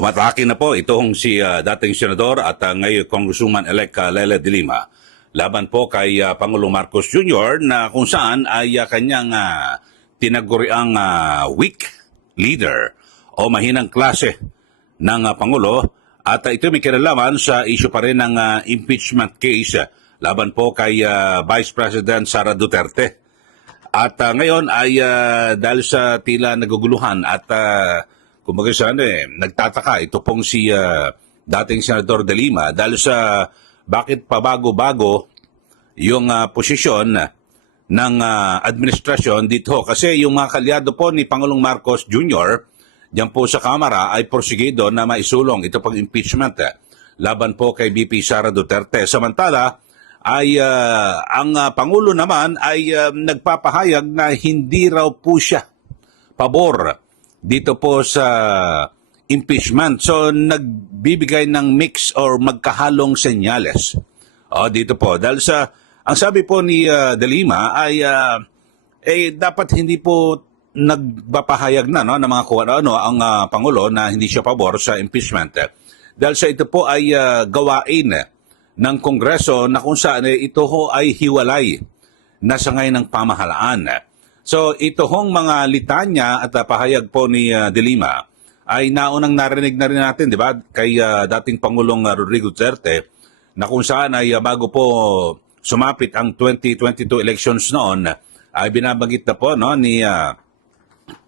Umatake na po itong si dating senador at ngayon Congresswoman-elect Leila de Lima laban po kay Pangulong Marcos Jr. na kung saan ay kanyang tinaguriang weak leader o mahinang klase ng Pangulo at ito may kinalaman sa issue pa rin ng impeachment case laban po kay Vice President Sara Duterte. At ngayon ay dahil sa tila naguguluhan at kumbaga nagtataka ito pong si dating Senador de Lima dahil sa bakit pabago-bago yung posisyon ng administrasyon dito. Kasi yung mga kalyado po ni Pangulong Marcos Jr. diyan po sa Kamara ay porsigido na maisulong ito pang impeachment laban po kay VP Sara Duterte. Samantala ay ang Pangulo naman ay nagpapahayag na hindi raw po siya pabor dito po sa impeachment. So, nagbibigay ng mix or magkahalong senyales. Dito po. Dahil sa, ang sabi po ni De Lima ay dapat hindi po nagpapahayag na ng mga ang Pangulo na hindi siya pabor sa impeachment. Dahil sa ito po ay gawain ng Kongreso na kung saan ito ho ay hiwalay na sangay ng pamahalaan. So ito hong mga litanya at pahayag po ni De Lima ay naunang narinig na rin natin, di ba, kay dating Pangulong Rodrigo Duterte na kung saan ay bago po sumapit ang 2022 elections noon ay binabanggit na po ni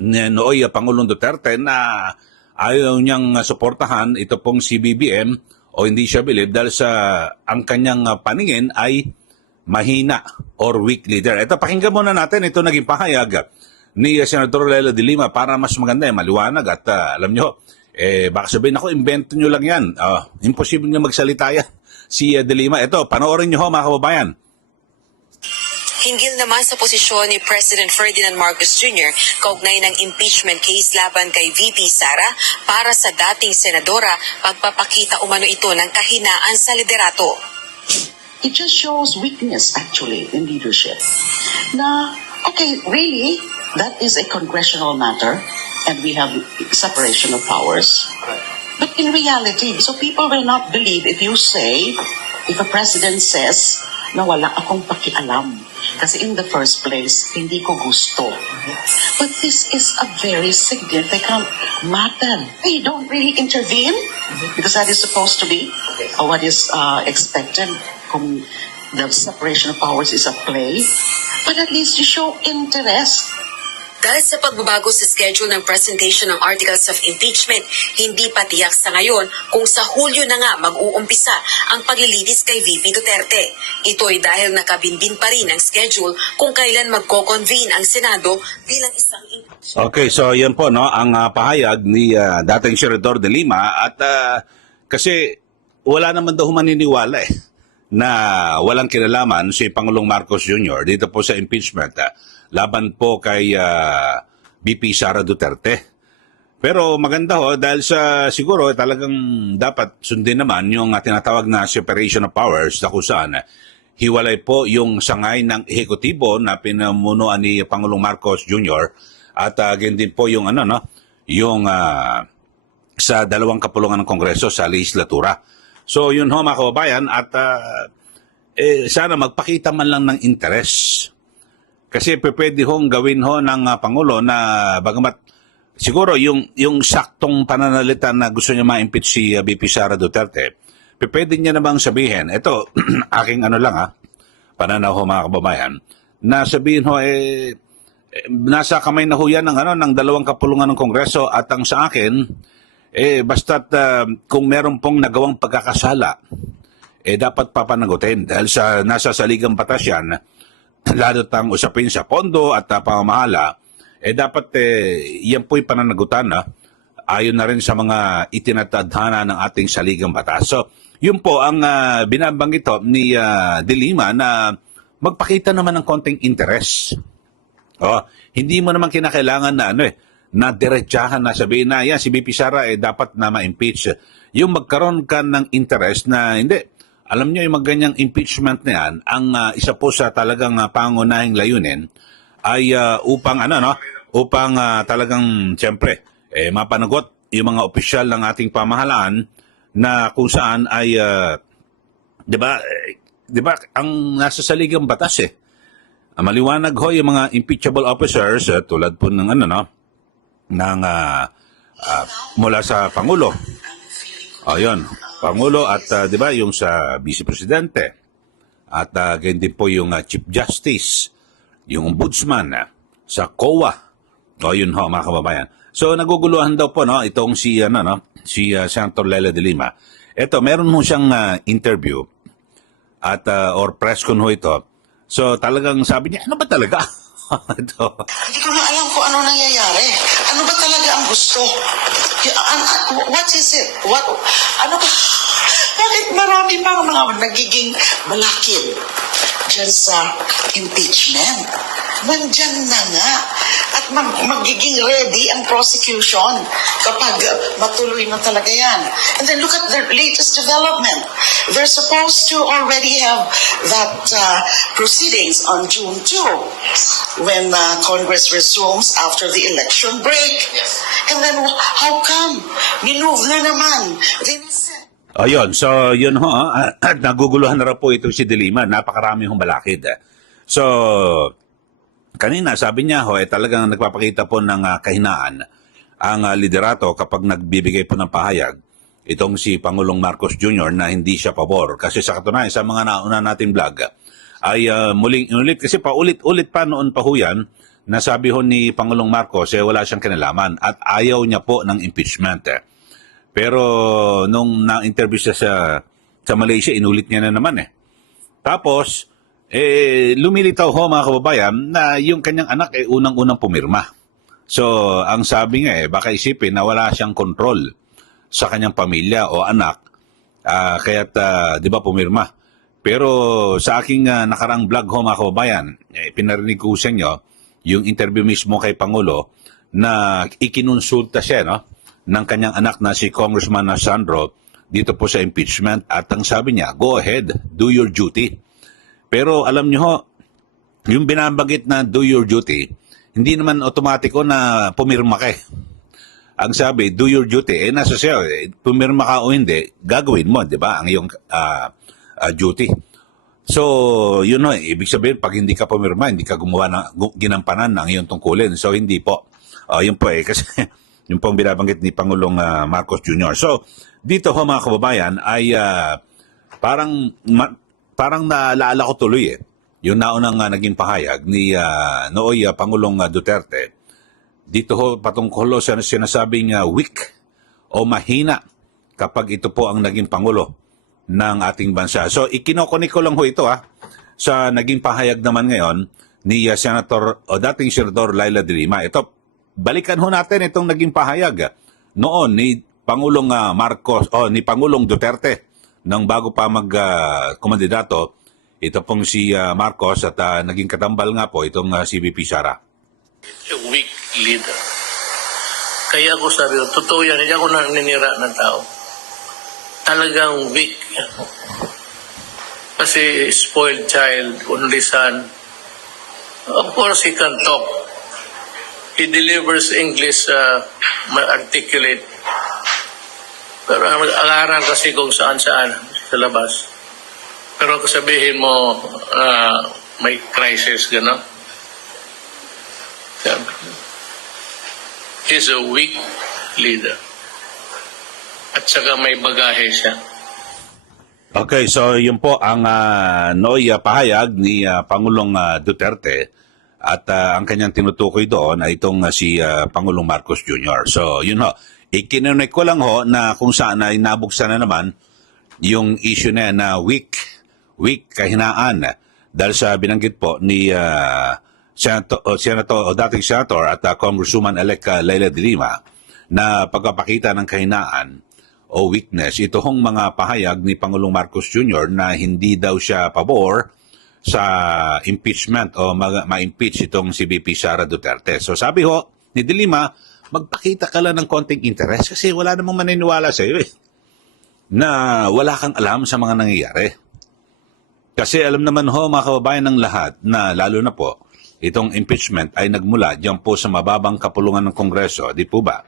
nooy Pangulong Duterte na ayaw niyang suportahan ito pong si BBM o hindi siya bilib dahil sa ang kanyang paningin ay mahina or weak leader. Ito, pakinggan muna natin. Ito naging pahayag ni Senador Leila de Lima para mas maganda, maliwanag at alam nyo, baka sabihin ako, invento nyo lang yan. Imposible nyo magsalita yan. Si de Lima, ito, panoorin nyo ho mga kababayan. Hinggil naman sa posisyon ni President Ferdinand Marcos Jr. kaugnay ng impeachment case laban kay VP Sara para sa dating senadora, pagpapakita umano ito ng kahinaan sa liderato. It just shows weakness, actually, in leadership. Na, okay, really, that is a congressional matter, and we have separation of powers. But in reality, so people will not believe if you say, if a president says, na wala akong pakialam. Kasi in the first place, hindi ko gusto. But this is a very significant matter. You don't really intervene, because that is supposed to be what is expected. Kung the separation of powers is at play, but at least you show interest. Dahil sa pagbabago sa schedule ng presentation ng articles of impeachment, hindi pa tiyak sa ngayon kung sa Hulyo na nga mag-uumpisa ang paglilinis kay VP Duterte. Ito ay dahil nakabinbin pa rin ang schedule kung kailan magko-convene ang Senado bilang isang Okay, so yan po ang pahayag ni dating Senador de Lima at kasi wala naman daw maniniwala na walang kinalaman si Pangulong Marcos Jr. dito po sa impeachment laban po kay VP Sara Duterte. Pero maganda dahil sa siguro talagang dapat sundin naman yung tinatawag na separation of powers na kung saan hiwalay po yung sangay ng ehekutibo na pinamunuan ni Pangulong Marcos Jr. at ganyan din po yung yung sa dalawang kapulungan ng Kongreso sa legislatura. So yun ho mga kababayan at sana magpakita man lang ng interes. Kasi pwede hong gawin ng Pangulo na bagamat siguro yung saktong pananalita na gusto niya ma-impeach si VP Sara Duterte, pwede niya namang sabihin, ito aking pananaw ho mga kababayan, na sabihin ho nasa kamay na ho yan ng dalawang kapulungan ng Kongreso at ang sa akin basta't kung meron pong nagawang pagkakasala, dapat papanagutin. Dahil nasa saligang batas yan, lalo tang usapin sa pondo at pamamahala, dapat yan po'y pananagutan ayon na rin sa mga itinatadhana ng ating saligang batas. So, yun po ang binabanggit ni De Lima na magpakita naman ng konting interes. Hindi mo naman kinakailangan na na diretsahan na sabihin na yan, si VP Sara dapat na ma-impeach. Yung magkaroon ka ng interest na hindi. Alam nyo yung maganyang impeachment na yan, ang isa po sa talagang pangunahing layunin ay upang upang talagang siyempre mapanagot yung mga opisyal ng ating pamahalaan na kung saan ay 'di ba ang nasa saligang batas maliwanag ho yung mga impeachable officers tulad po ng ng mula sa Pangulo. Ayun, Pangulo at 'di ba yung sa Vice Presidente. At ganyan din po yung Chief Justice, yung Ombudsman sa COA. O yun ho mga kababayan. So naguguluhan daw po itong si Senator Leila de Lima. Ito, meron mo siyang interview at or press con ho ito. So talagang sabi niya, ano ba talaga? Ito. Hindi ko na alam kung ano nangyayari. Ano ba talaga ang gusto? What is it? Ano ba? Bakit marami pang mga nagiging balakid dyan sa impeachment? Nandyan na nga. At magiging ready ang prosecution kapag matuloy na talaga yan. And then look at the latest development. They're supposed to already have that proceedings on June 2 when Congress resumes after the election break. And then how come? Minove na naman. Ayun, so yun ho, at naguguluhan na raw po ito si De Lima, napakarami hong balakid. So, kanina sabi niya ho, talagang nagpapakita po ng kahinaan ang liderato kapag nagbibigay po ng pahayag itong si Pangulong Marcos Jr. na hindi siya pabor. Kasi sa katunayan, sa mga nauna nating vlog, ay muling inulit, kasi paulit-ulit pa noon pa ho yan, na sabi ho ni Pangulong Marcos, wala siyang kinalaman at ayaw niya po ng impeachment. Pero nung na-interview siya sa Malaysia, inulit niya na naman Tapos, lumilitaw ho mga kababayan na yung kanyang anak unang-unang pumirma. So, ang sabi nga baka isipin na wala siyang control sa kanyang pamilya o anak, kaya't di ba pumirma. Pero sa aking nakarang vlog ho mga kababayan, pinarinig ko sa inyo yung interview mismo kay Pangulo na ikinonsulta siya ng kanyang anak na si Congressman Sandro dito po sa impeachment at ang sabi niya, go ahead, do your duty. Pero alam niyo ho, yung binabagit na do your duty, hindi naman otomatiko na pumirma ka Ang sabi, do your duty, nasa siya, pumirma ka o hindi, gagawin mo, di ba, ang iyong duty. So, yun ibig sabihin, pag hindi ka pumirma, hindi ka gumawa ginampanan ng iyong tungkulin. So, hindi po. Yun po kasi yung pong binabanggit ni Pangulong Marcos Jr. So, dito ho mga kababayan ay parang naalala ko tuloy yung naunang naging pahayag ni nooy Pangulong Duterte. Dito ho patungkol sa sinasabing weak o mahina kapag ito po ang naging Pangulo ng ating bansa. So, ikinokonik ko lang ho ito sa naging pahayag naman ngayon ni dating Senador Leila de Lima. Ito, balikan ho natin itong naging pahayag noon ni Pangulong Marcos o ni Pangulong Duterte nang bago pa magkumandidato ito pong si Marcos at naging katambal nga po itong si VP Sara. A weak leader. Kaya ako sabi, totoo yan, hindi ako naninira ng tao. Talagang weak. Kasi spoiled child, only son. Of course, he can talk. He delivers English articulate. Pero ang kasi kung saan-saan sa labas. Pero kung sabihin mo may crisis, gano'n. He's a weak leader. At saka may bagahe siya. Okay, so yun po ang pahayag ni Pangulong Duterte. At ang kanyang tinutukoy doon ay itong si Pangulong Marcos Jr. So, yun ho. Ikinunik ko lang ho na kung saan ay nabuksan na naman yung issue na weak, kahinaan. Dahil sa binanggit po ni dating Senator at Congresswoman-elect Leila de Lima na pagpapakita ng kahinaan o weakness, ito hong mga pahayag ni Pangulong Marcos Jr. na hindi daw siya pabor sa impeachment o ma-impeach itong si VP Sara Duterte. So sabi ho ni De Lima, magpakita ka lang ng konting interest kasi wala namang maniniwala sa iyo na wala kang alam sa mga nangyayari. Kasi alam naman ho mga kababayan ng lahat na lalo na po itong impeachment ay nagmula diyan po sa mababang kapulungan ng Kongreso, di po ba?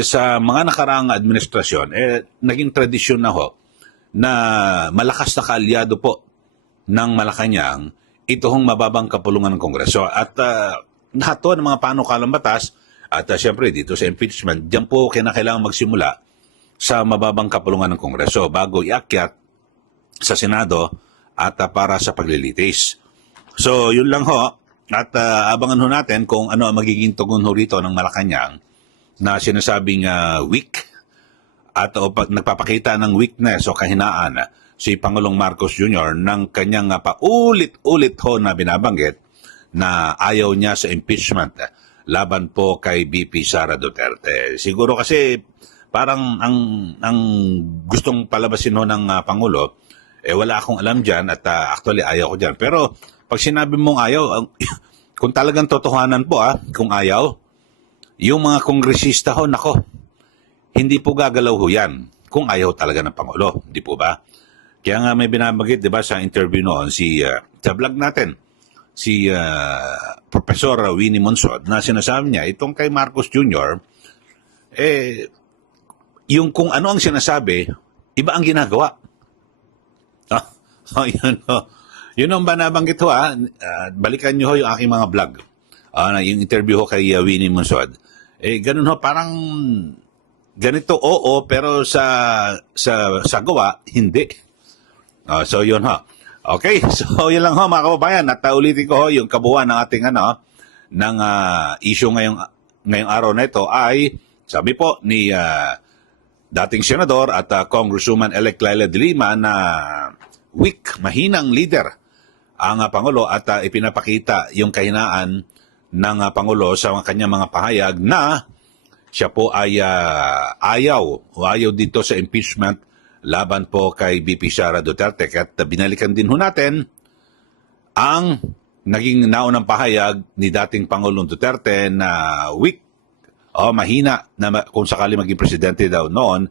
sa mga nakaraang administrasyon, naging tradisyon na ho na malakas na kaalyado po ng Malacanang ito hong mababang kapulungan ng Kongreso. At lahat to ng mga panukalang batas at siyempre dito sa impeachment, diyan po kinakailangan magsimula sa mababang kapulungan ng Kongreso bago iakyat sa Senado at para sa paglilitis. So, yun lang ho. At abangan ho natin kung ano ang magiging tugon ho rito ng Malacanang na sinasabing weak at nagpapakita ng weakness o kahinaan si Pangulong Marcos Jr. ng kanyang paulit-ulit ho na binabanggit na ayaw niya sa impeachment laban po kay VP Sara Duterte. Siguro kasi parang ang gustong palabasin ho ng Pangulo, wala akong alam dyan at actually ayaw ko dyan. Pero pag sinabi mong ayaw, kung talagang totohanan po kung ayaw, yung mga kongresista ho, nako, hindi po gagalaw ho yan kung ayaw talaga ng Pangulo, di po ba? Kaya nga may binabagit, di ba, sa interview noon, sa vlog natin, si Professor Winnie Monsod, na sinasabi niya, itong kay Marcos Jr., yung kung ano ang sinasabi, iba ang ginagawa. Yun ho. Yun ang banabanggit ho, balikan nyo ho yung aking mga vlog. Yung interview ho kay Winnie Monsod. Ganun ho, parang ganito, oo, pero sa gawa, hindi. So, yun ho. Okay, so yun lang ho mga kababayan. At ulitin ko ho, yung kabuuan ng ating ng issue ngayong araw na ito ay, sabi po ni dating senador at Congresswoman-elect Leila de Lima na weak, mahinang leader ang Pangulo at ipinapakita yung kahinaan ng Pangulo sa kanyang mga pahayag na siya po ay ayaw dito sa impeachment laban po kay VP Sara Duterte. At binalikan din ho natin ang naging naunang pahayag ni dating Pangulong Duterte na weak o mahina na kung sakali maging presidente daw noon,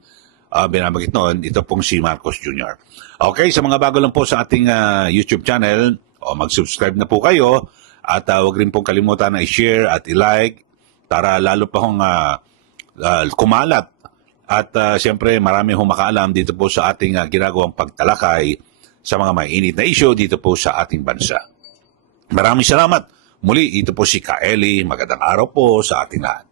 binabagit noon, ito pong si Marcos Jr. Okay, sa mga bago lang po sa ating YouTube channel, mag-subscribe na po kayo at huwag rin pong kalimutan na i-share at i-like para lalo pa hong kumalat at siyempre marami hong makaalam dito po sa ating ginagawang pagtalakay sa mga mainit na issue dito po sa ating bansa. Maraming salamat. Muli, ito po si Kaeli. Magandang araw po sa ating lahat.